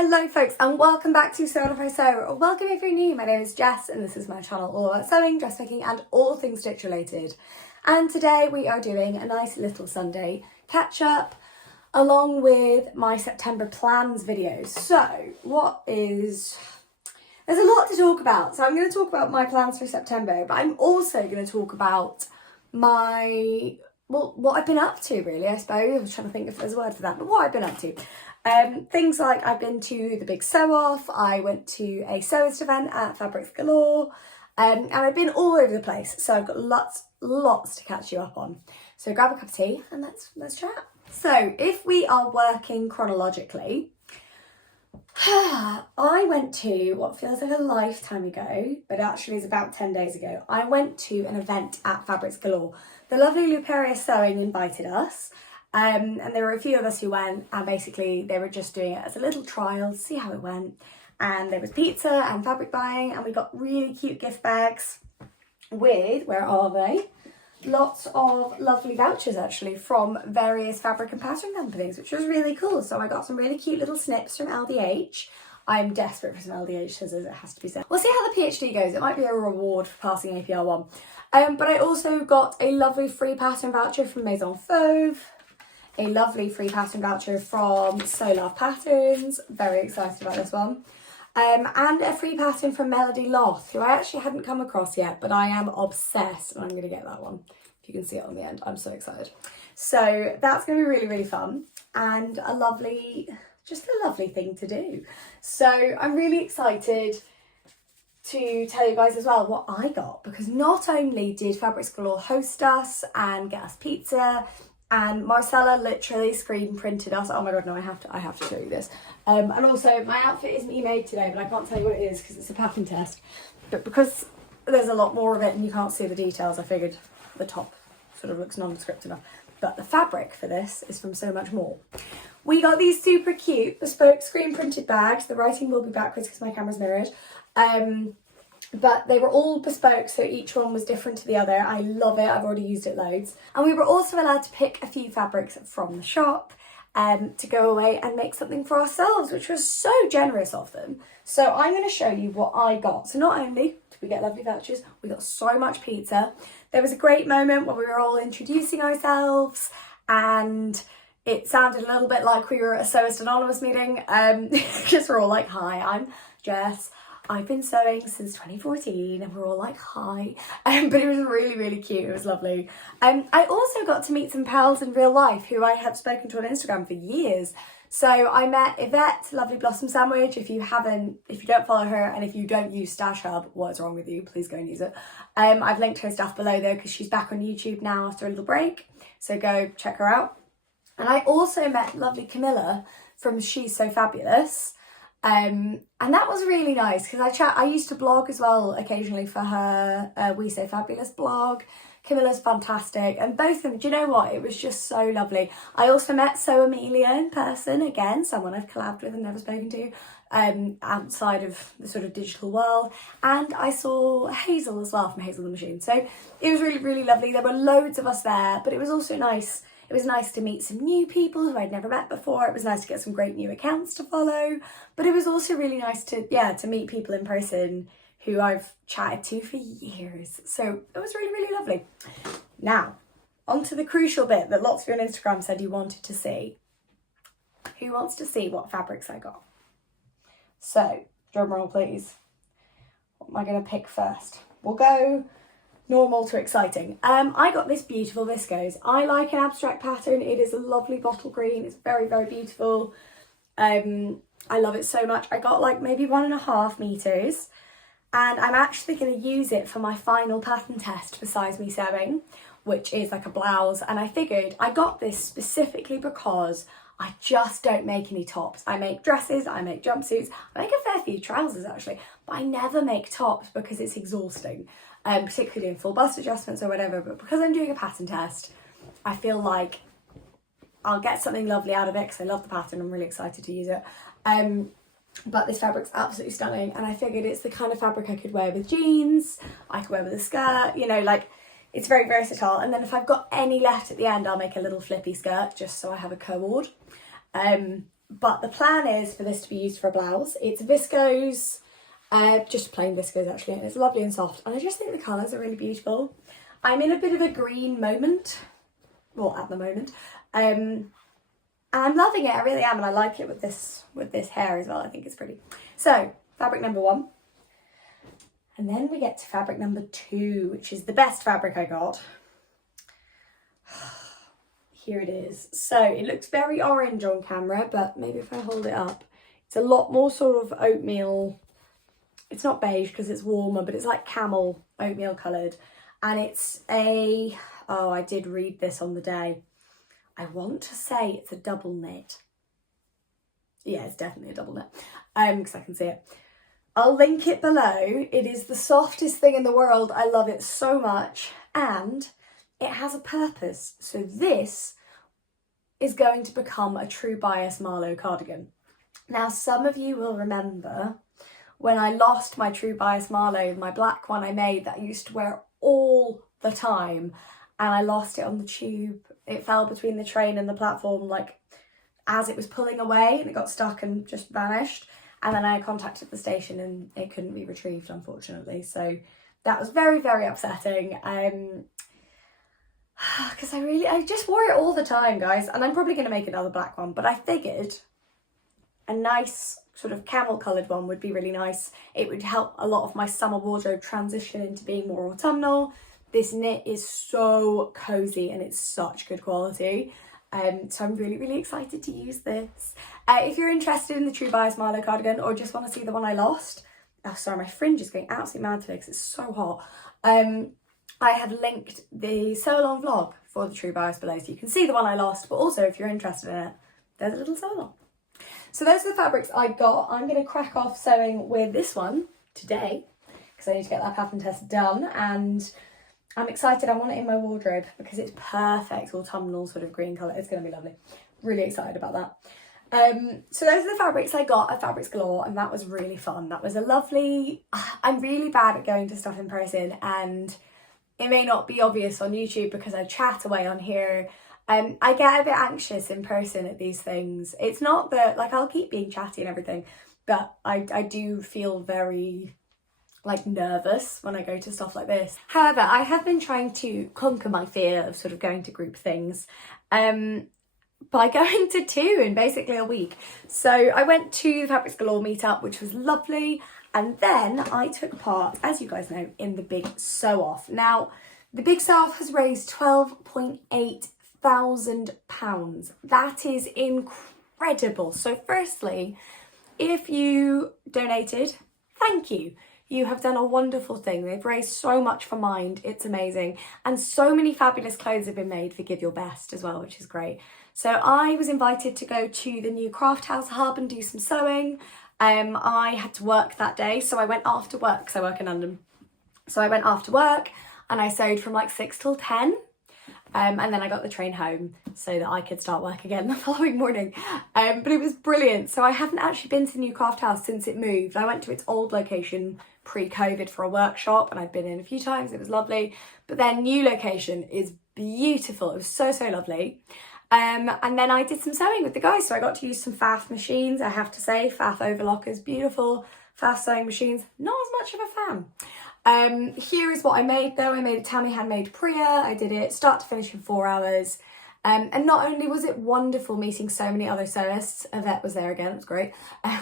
Hello folks and welcome back to Sew If I Sew, or welcome if you're new. My name is Jess and this is my channel all about sewing, dressmaking and all things stitch related. And today we are doing a nice little Sunday catch up along with my September plans video. So there's a lot to talk about. So I'm going to talk about my plans for September, but I'm also going to talk about what I've been up to really, I suppose. I was trying to think if there's a word for that, but what I've been up to. Things like I've been to the big sew off, I went to a sewist event at Galore, and I've been all over the place. So I've got lots to catch you up on. So grab a cup of tea and let's chat. So if we are working chronologically, I went to what feels like a lifetime ago, but actually is about 10 days ago. I went to an event at Galore. The lovely Luperia Sewing invited us. And there were a few of us who went, and basically they were just doing it as a little trial to see how it went. And there was pizza and fabric buying, and we got really cute gift bags with, where are they? Lots of lovely vouchers actually from various fabric and pattern companies, which was really cool. So I got some really cute little snips from LDH. I'm desperate for some LDH scissors, it has to be said. We'll see how the PhD goes. It might be a reward for passing APR 1. But I also got a lovely free pattern voucher from Maison Fauve. A lovely free pattern voucher from So Love Patterns, very excited about this one. And a free pattern from Melody Loth, who I actually hadn't come across yet, but I am obsessed and I'm going to get that one. If you can see it on the end, I'm so excited. So that's going to be really, really fun and just a lovely thing to do. So I'm really excited to tell you guys as well what I got, because not only did Fabrics Galore host us and get us pizza, and Marcella literally screen printed us. Oh my god, no, I have to show you this. And also my outfit isn't e-made today, but I can't tell you what it is because it's a pattern test. But because there's a lot more of it and you can't see the details, I figured the top sort of looks nondescript enough. But the fabric for this is from So Much More. We got these super cute bespoke screen printed bags. The writing will be backwards because my camera's mirrored. But they were all bespoke, so each one was different to the other. I love it, I've already used it loads. And we were also allowed to pick a few fabrics from the shop to go away and make something for ourselves, which was so generous of them. So I'm going to show you what I got. So not only did we get lovely vouchers, we got so much pizza. There was a great moment when we were all introducing ourselves and it sounded a little bit like we were at a Sewist Anonymous meeting. Just we're all like, hi, I'm Jess. I've been sewing since 2014 and we're all like, hi. But it was really, really cute. It was lovely. I also got to meet some pals in real life who I had spoken to on Instagram for years. So I met Yvette, Lovely Blossom Sandwich. If you don't follow her and if you don't use Stash Hub, what's wrong with you? Please go and use it. I've linked her stuff below though because she's back on YouTube now after a little break. So go check her out. And I also met lovely Camilla from She's So Fabulous. And that was really nice because I used to blog as well occasionally for her We So Fabulous blog. Camilla's fantastic, and both of them, do you know what, it was just so lovely. I also met So Amelia in person, again someone I've collabed with and never spoken to outside of the sort of digital world, and I saw Hazel as well from Hazel the Machine. So it was really, really lovely. There were loads of us there, but it was also nice. It was nice to meet some new people who I'd never met before. It was nice to get some great new accounts to follow. But it was also really nice to meet people in person who I've chatted to for years. So it was really, really lovely. Now, on to the crucial bit that lots of you on Instagram said you wanted to see. Who wants to see what fabrics I got? So, drum roll please. What am I going to pick first? We'll go normal to exciting. I got this beautiful viscose. I like an abstract pattern. It is a lovely bottle green. It's very, very beautiful. I love it so much. I got like maybe 1.5 meters and I'm actually going to use it for my final pattern test for Size Me Sewing, which is like a blouse. And I figured I got this specifically because I just don't make any tops. I make dresses, I make jumpsuits, I make a fair few trousers actually, but I never make tops because it's exhausting. Particularly in full bust adjustments or whatever, but because I'm doing a pattern test, I feel like I'll get something lovely out of it because I love the pattern. I'm really excited to use it. But this fabric's absolutely stunning, and I figured it's the kind of fabric I could wear with jeans, I could wear with a skirt, you know, like it's very versatile. And then if I've got any left at the end, I'll make a little flippy skirt just so I have a co-ord. but the plan is for this to be used for a blouse. It's viscose, just plain viscose actually, and it's lovely and soft, and I just think the colours are really beautiful. I'm in a bit of a green moment, well, at the moment, and I'm loving it, I really am, and I like it with this hair as well. I think it's pretty. So, fabric number 1. And then we get to fabric number 2, which is the best fabric I got. Here it is. So it looks very orange on camera, but maybe if I hold it up, it's a lot more sort of oatmeal. It's not beige because it's warmer, but it's like camel oatmeal coloured. And it's a, oh, I did read this on the day. I want to say it's a double knit. Yeah, it's definitely a double knit, because I can see it. I'll link it below. It is the softest thing in the world. I love it so much. And it has a purpose. So this is going to become a True Bias Marlowe cardigan. Now, some of you will remember when I lost my True Bias Marlowe, my black one I made that I used to wear all the time, and I lost it on the tube. It fell between the train and the platform, like as it was pulling away, and it got stuck and just vanished. And then I contacted the station and it couldn't be retrieved, unfortunately. So that was very, very upsetting. Because I just wore it all the time, guys, and I'm probably going to make another black one, but I figured a nice sort of camel coloured one would be really nice. It would help a lot of my summer wardrobe transition into being more autumnal. This knit is so cosy and it's such good quality. So I'm really, really excited to use this. If you're interested in the True Bias Marlowe cardigan or just want to see the one I lost, oh sorry, my fringe is going absolutely mad today because it's so hot. I have linked the sew-along vlog for the True Bias below, so you can see the one I lost, but also if you're interested in it, there's a little sew-along. So those are the fabrics I got. I'm going to crack off sewing with this one today because I need to get that pattern test done, and I'm excited. I want it in my wardrobe because it's perfect autumnal sort of green colour. It's going to be lovely. Really excited about that. So those are the fabrics I got at Fabrics Galore, and that was really fun. That was a lovely... I'm really bad at going to stuff in person, and it may not be obvious on YouTube because I chat away on here. I get a bit anxious in person at these things. It's not that, like, I'll keep being chatty and everything, but I do feel very, like, nervous when I go to stuff like this. However, I have been trying to conquer my fear of sort of going to group things by going to 2 in basically a week. So I went to the Fabrics Galore meetup, which was lovely. And then I took part, as you guys know, in the big sew-off. Now, the big sew-off has raised £12.8 thousand. That is incredible. So firstly, if you donated, thank you. You have done a wonderful thing. They've raised so much for Mind. It's amazing. And so many fabulous clothes have been made for Give Your Best as well, which is great. So I was invited to go to the new Craft House Hub and do some sewing. I had to work that day, so I went after work because I work in London. So I went after work and I sewed from like 6 till 10. And then I got the train home so that I could start work again the following morning. But it was brilliant. So I haven't actually been to the new Craft House since it moved. I went to its old location pre-COVID for a workshop and I'd been in a few times. It was lovely. But their new location is beautiful. It was so, so lovely. And then I did some sewing with the guys. So I got to use some Faff machines. I have to say, Faff overlockers, beautiful. Faff sewing machines, not as much of a fan. Here is what I made though. I made a Tammy handmade Priya. I did it start to finish in 4 hours. And not only was it wonderful meeting so many other sewists, Yvette was there again, it was great.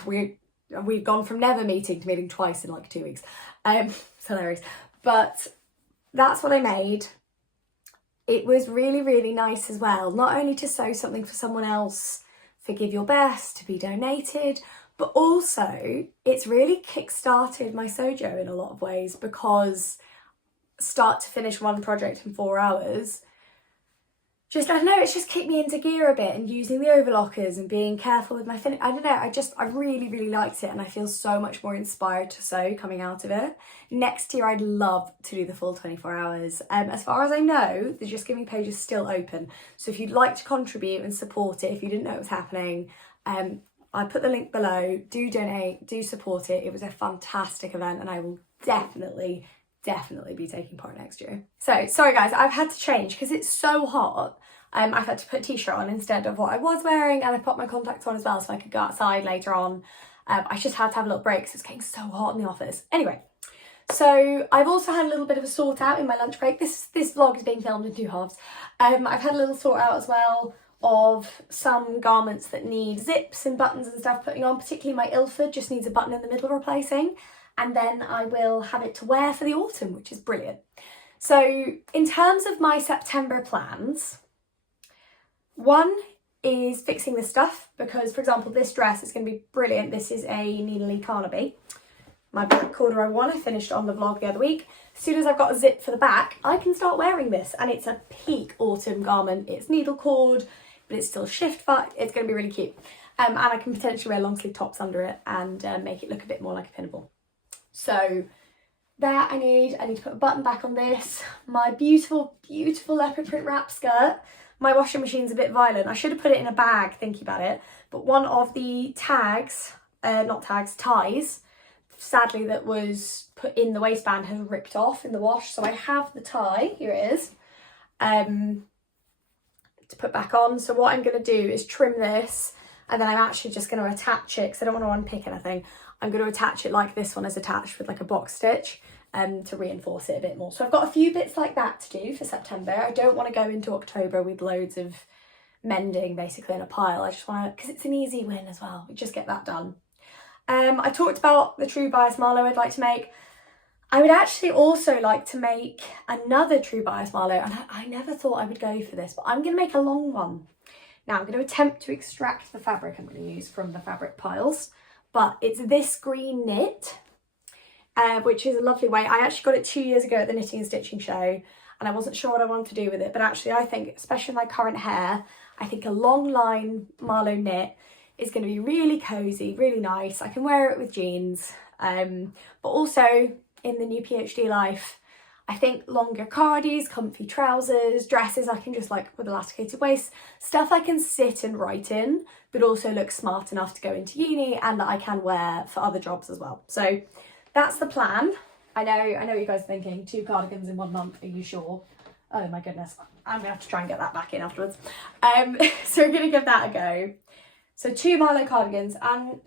We've gone from never meeting to meeting twice in like 2 weeks. It's hilarious. But that's what I made. It was really, really nice as well. Not only to sew something for someone else, for Give Your Best, to be donated, but also it's really kick-started my sojo in a lot of ways, because start to finish one project in 4 hours, just, I don't know, it's just kicked me into gear a bit, and using the overlockers and being careful with my finish. I don't know, I really, really liked it, and I feel so much more inspired to sew coming out of it. Next year, I'd love to do the full 24 hours. As far as I know, the Just Giving page is still open. So if you'd like to contribute and support it, if you didn't know it was happening, I put the link below. Do donate, do support it. It was a fantastic event, and I will definitely be taking part next year. So, sorry guys, I've had to change because it's so hot. I've had to put a t-shirt on instead of what I was wearing, and I put my contacts on as well so I could go outside later on. I just had to have a little break because it's getting so hot in the office. Anyway, so I've also had a little bit of a sort out in my lunch break. This vlog is being filmed in 2 halves. I've had a little sort out as well of some garments that need zips and buttons and stuff putting on, particularly my Ilford just needs a button in the middle replacing, and then I will have it to wear for the autumn, which is brilliant. So in terms of my September plans, one is fixing this stuff because, for example, this dress is going to be brilliant. This is a Nina Lee Carnaby. My black corduroy one I finished on the vlog the other week. As soon as I've got a zip for the back, I can start wearing this, and it's a peak autumn garment. It's needle cord, but it's still shift fit. It's going to be really cute. And I can potentially wear long sleeve tops under it and make it look a bit more like a pinnable. So that I need to put a button back on this. My beautiful, beautiful leopard print wrap skirt. My washing machine's a bit violent. I should have put it in a bag thinking about it, but one of the ties, sadly, that was put in the waistband has ripped off in the wash. So I have the tie, here it is, to put back on. So what I'm going to do is trim this, and then I'm actually just going to attach it because I don't want to unpick anything. I'm going to attach it like this one is attached with like a box stitch to reinforce it a bit more. So I've got a few bits like that to do for September. I don't want to go into October with loads of mending basically in a pile. I just want to, because it's an easy win as well, we just get that done. I talked about the True Bias Marlow I'd like to make. I would actually also like to make another True Bias Marlow, and I never thought I would go for this, but I'm going to make a long one. Now I'm going to attempt to extract the fabric I'm going to use from the fabric piles, but it's this green knit, which is a lovely way. I actually got it 2 years ago at the Knitting and Stitching show, and I wasn't sure what I wanted to do with it, but actually I think, especially with my current hair, I think a long line Marlow knit is going to be really cozy, really nice. I can wear it with jeans, but also in the new PhD life, I think longer cardies, comfy trousers, dresses I can just like with elasticated waist, stuff I can sit and write in, but also look smart enough to go into uni and that I can wear for other jobs as well. So that's the plan. I know what you guys are thinking, 2 cardigans in 1 month, are you sure? Oh my goodness, I'm gonna have to try and get that back in afterwards. So we're gonna give that a go. So 2 Marlow cardigans, and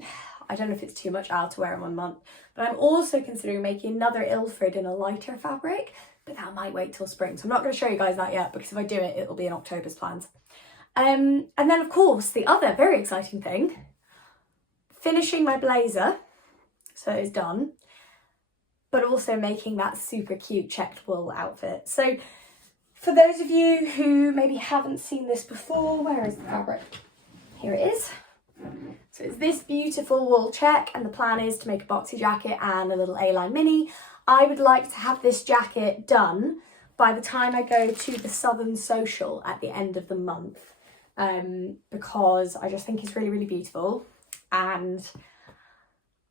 I don't know if it's too much out to wear in 1 month, but I'm also considering making another Ilford in a lighter fabric, but that might wait till spring. So I'm not going to show you guys that yet, because if I do it, it'll be in October's plans. And then of course, the other very exciting thing, finishing my blazer, so it's done, but also making that super cute checked wool outfit. So for those of you who maybe haven't seen this before, where is the fabric? Here it is. So it's this beautiful wool check, and the plan is to make a boxy jacket and a little A-line mini. I would like to have this jacket done by the time I go to the Southern Social at the end of the month, because I just think it's really, really beautiful, and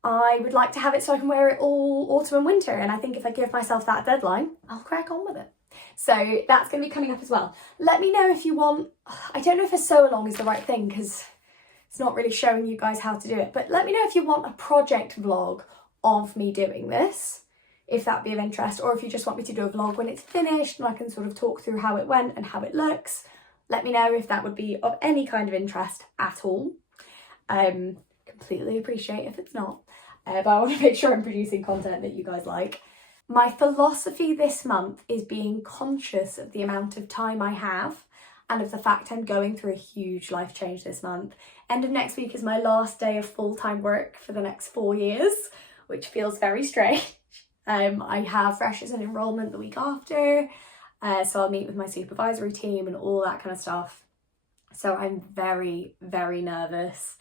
I would like to have it so I can wear it all autumn and winter, and I think if I give myself that deadline, I'll crack on with it. So that's going to be coming up as well. Let me know if you want, I don't know if a sew along is the right thing because it's not really showing you guys how to do it, but let me know if you want a project vlog of me doing this, if that'd be of interest, or if you just want me to do a vlog when it's finished and I can sort of talk through how it went and how it looks. Let me know if that would be of any kind of interest at all. Completely appreciate if it's not, but I want to make sure I'm producing content that you guys like. My philosophy this month is being conscious of the amount of time I have and of the fact I'm going through a huge life change this month. End of next week is my last day of full-time work for the next 4 years, which feels very strange. I have freshers and enrolment the week after, so I'll meet with my supervisory team and all that kind of stuff. So I'm very, very nervous,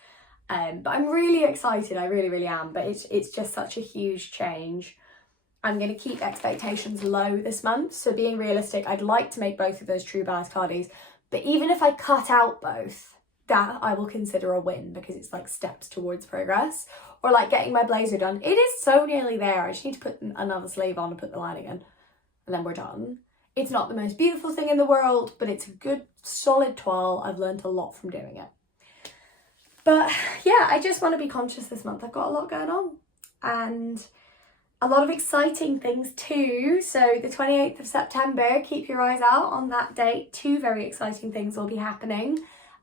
but I'm really excited, I really, really am, but it's just such a huge change. I'm going to keep expectations low this month, so being realistic, I'd like to make both of those True Bias cardies, but even if I cut out both, that I will consider a win because it's like steps towards progress. Or like getting my blazer done. It is so nearly there. I just need to put another sleeve on and put the lining in, and then we're done. It's not the most beautiful thing in the world, but it's a good solid toile. I've learned a lot from doing it. But yeah, I just want to be conscious this month. I've got a lot going on, and a lot of exciting things too. So the 28th of September, keep your eyes out on that date. 2 very exciting things will be happening.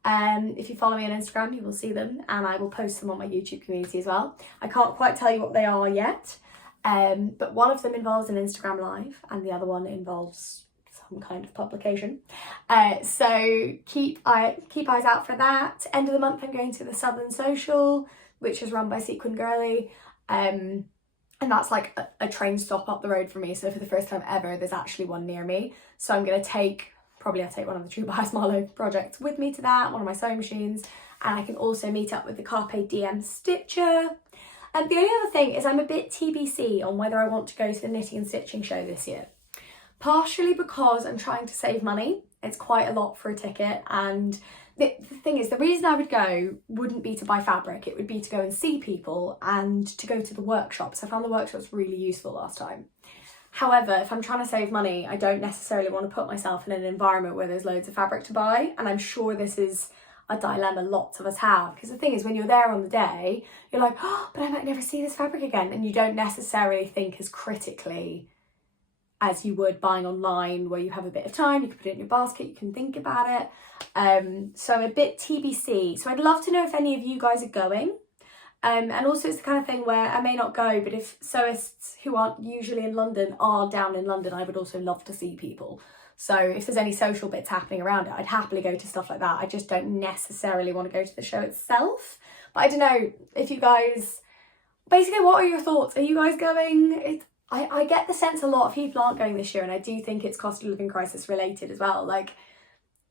If you follow me on Instagram, you will see them, and I will post them on my YouTube community as well. I can't quite tell you what they are yet, but one of them involves an Instagram live and the other one involves some kind of publication. So keep eyes out for that. End of the month I'm going to the Southern Social, which is run by Sequin Girly. And that's like a train stop up the road from me. So for the first time ever, there's actually one near me. So I'm going to take one of the True Bias Marlowe projects with me to that, one of my sewing machines. And I can also meet up with the Carpe Diem Stitcher. And the only other thing is I'm a bit TBC on whether I want to go to the knitting and stitching show this year. Partially because I'm trying to save money. It's quite a lot for a ticket, and the thing is, the reason I would go wouldn't be to buy fabric, it would be to go and see people and to go to the workshops. I found the workshops really useful last time. However, if I'm trying to save money, I don't necessarily want to put myself in an environment where there's loads of fabric to buy, and I'm sure this is a dilemma lots of us have, because the thing is, when you're there on the day, you're like, oh, but I might never see this fabric again, and you don't necessarily think as critically as you would buying online, where you have a bit of time, you can put it in your basket, you can think about it. So I'm a bit TBC. So I'd love to know if any of you guys are going. And also it's the kind of thing where I may not go, but if sewists who aren't usually in London are down in London, I would also love to see people. So if there's any social bits happening around it, I'd happily go to stuff like that. I just don't necessarily want to go to the show itself. But I don't know if you guys, basically, what are your thoughts? Are you guys going? I get the sense a lot of people aren't going this year, and I do think it's cost of living crisis related as well. Like,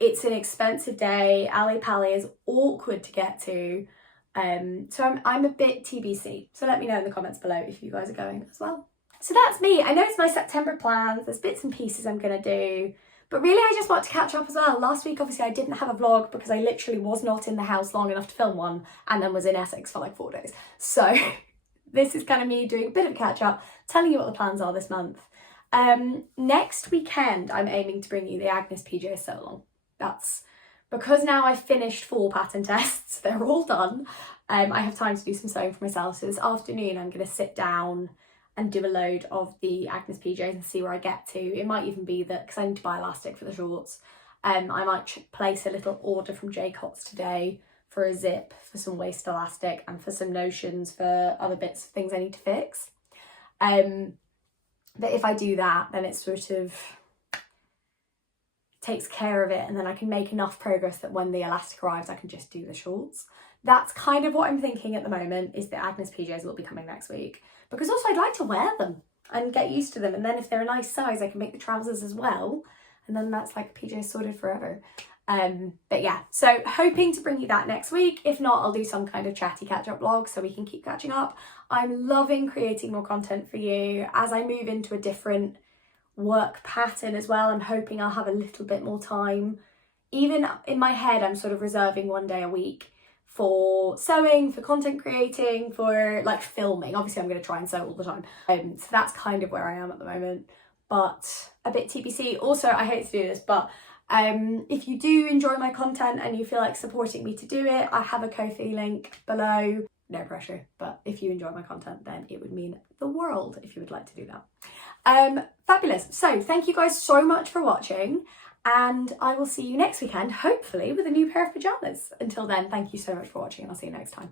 it's an expensive day, Ali Pali is awkward to get to, so I'm a bit TBC. So let me know in the comments below if you guys are going as well. So that's me. I know it's my September plans, there's bits and pieces I'm gonna do, but really I just want to catch up as well. Last week obviously I didn't have a vlog because I literally was not in the house long enough to film one, and then was in Essex for like 4 days. So this is kind of me doing a bit of catch up, telling you what the plans are this month. Next weekend, I'm aiming to bring you the Agnes PJ sew along. That's because now I've finished 4 pattern tests, they're all done. I have time to do some sewing for myself. So this afternoon, I'm going to sit down and do a load of the Agnes PJs and see where I get to. It might even be that, because I need to buy elastic for the shorts, I might place a little order from Jaycott's today for a zip, for some waist elastic, and for some notions for other bits of things I need to fix. But if I do that, then it sort of takes care of it, and then I can make enough progress that when the elastic arrives, I can just do the shorts. That's kind of what I'm thinking at the moment, is that Agnes PJs will be coming next week. Because also I'd like to wear them and get used to them, and then if they're a nice size, I can make the trousers as well. And then that's like PJs sorted forever. But yeah, so hoping to bring you that next week. If not, I'll do some kind of chatty catch-up vlog so we can keep catching up. I'm loving creating more content for you. As I move into a different work pattern as well, I'm hoping I'll have a little bit more time. Even in my head, I'm sort of reserving 1 day a week for sewing, for content creating, for like filming. Obviously I'm going to try and sew all the time. So that's kind of where I am at the moment, but a bit TBC. Also, I hate to do this, but if you do enjoy my content and you feel like supporting me to do it, I have a Ko-fi link below. No pressure, but if you enjoy my content, then it would mean the world if you would like to do that. Fabulous. So thank you guys so much for watching, and I will see you next weekend, hopefully with a new pair of pajamas. Until then, thank you so much for watching, and I'll see you next time.